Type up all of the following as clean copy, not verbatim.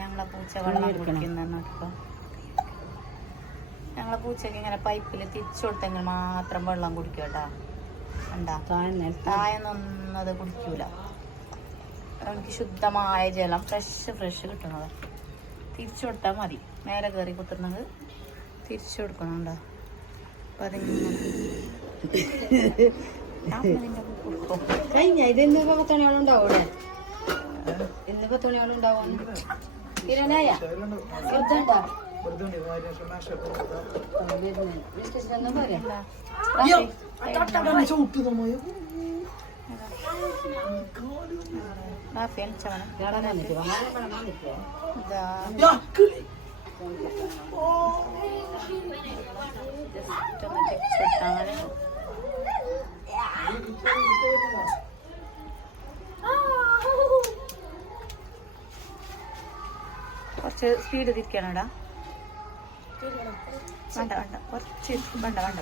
ഞങ്ങളെ പൂച്ച വെള്ളം കുടിക്കുന്ന ഞങ്ങളെ പൂച്ചക്ക് ഇങ്ങനെ പൈപ്പിൽ തിരിച്ചു കൊടുത്തെങ്കിൽ മാത്രം വെള്ളം കുടിക്കും കേട്ടാ. ഉണ്ടാ താഴെന്നൊന്നത് കുടിക്കൂല. എനിക്ക് ശുദ്ധമായ ജലം ഫ്രഷ് കിട്ടുന്നത് തിരിച്ചു കൊടുത്താൽ മതി. മേലെ കയറി കുത്തുന്നത് തിരിച്ചു കൊടുക്കണുണ്ടോ. അപ്പൊ അതിങ്ങനെ കഴിഞ്ഞ ഇത് ഇന്ന് 10 മണിയാളുണ്ടാവും ഇവിടെ. ഇന്ന് 10 മണിയാളുണ്ടാവും. ഇരണായ ശ്രദ്ധണ്ടാ കുറച്ച് സ്പീഡ് തിരിക്കണടാ. വേണ്ട കുറച്ച്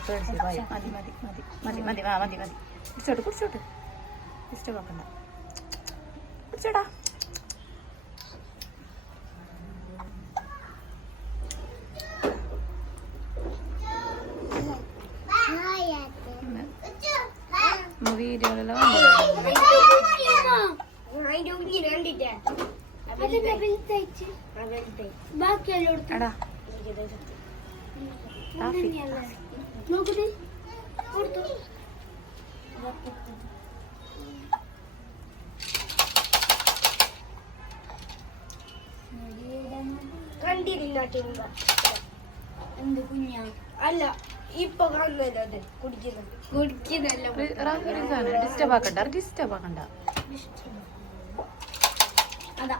പേടിച്ച് പോയി. മതി കുടിച്ചോട്ട് ഇഷ്ടമാക്കണ്ട. കുടിച്ചോടാ. വീഡിയോയിലെല്ലാം എടാ കണ്ടിരുന്ന എന്ത് കുഞ്ഞാ അല്ല ഇപ്പൊ കാണുന്നല്ലോ. അത് കുടിക്കുന്നല്ലോ. ഡിസ്റ്റർബ് ആക്കണ്ട. അതാ